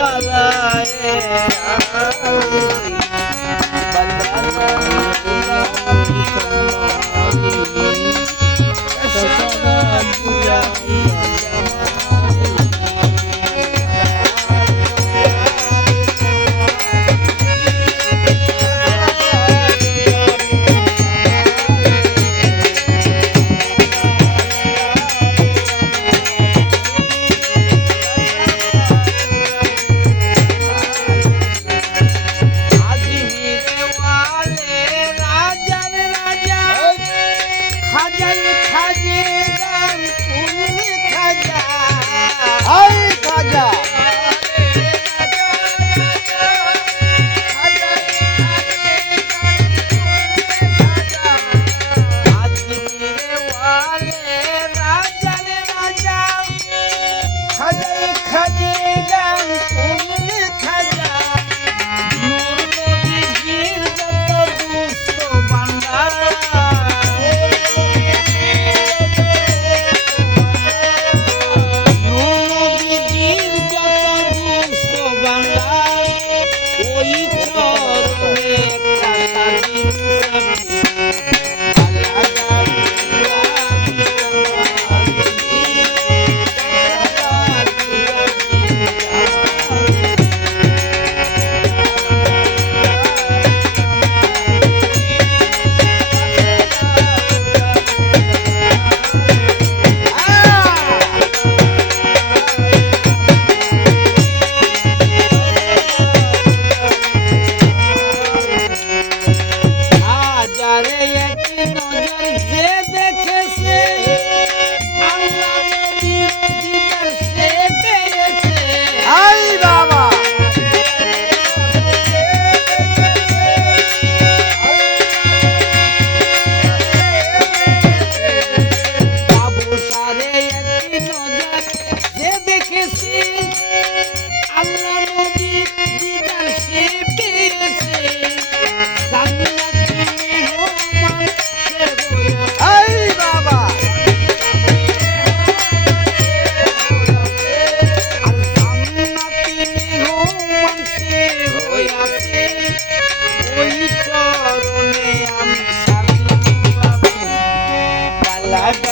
वाला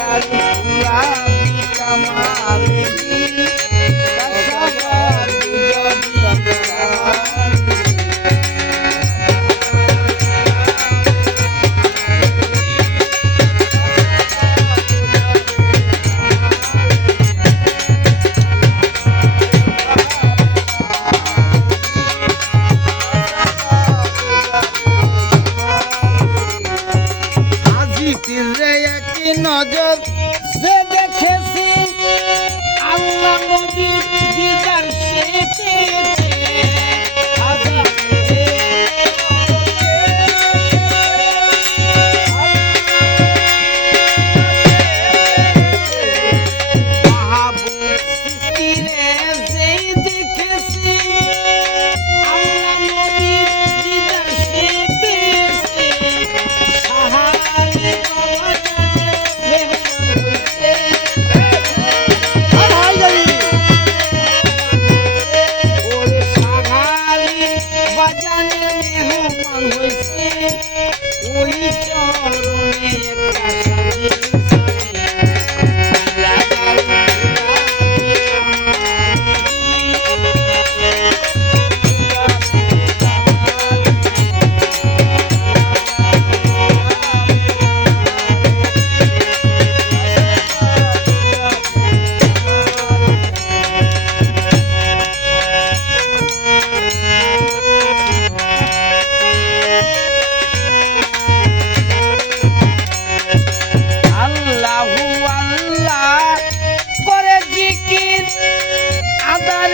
તારી પુરા કમાવેલી good.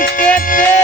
get there.